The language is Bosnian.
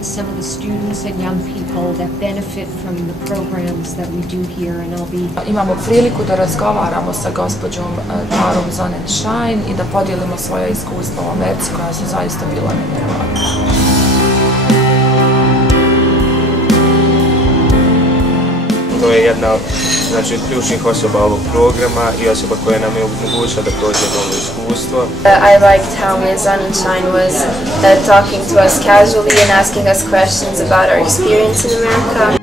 meet some of the students and young people that benefit from the programs that we do here, and I'll be... Imamo priliku da razgovaramo sa gospođom Tarom Sonnenschein i da podijelimo svoja iskustva u Americi koja su zaista bila nevjerovatna. To je jedna od ključnih osoba ovog programa i osoba koja nam je omogućila da prođemo ovo iskustvo. I liked how Ms. Sonnenschein was talking to us casually and asking us questions about our experience in America.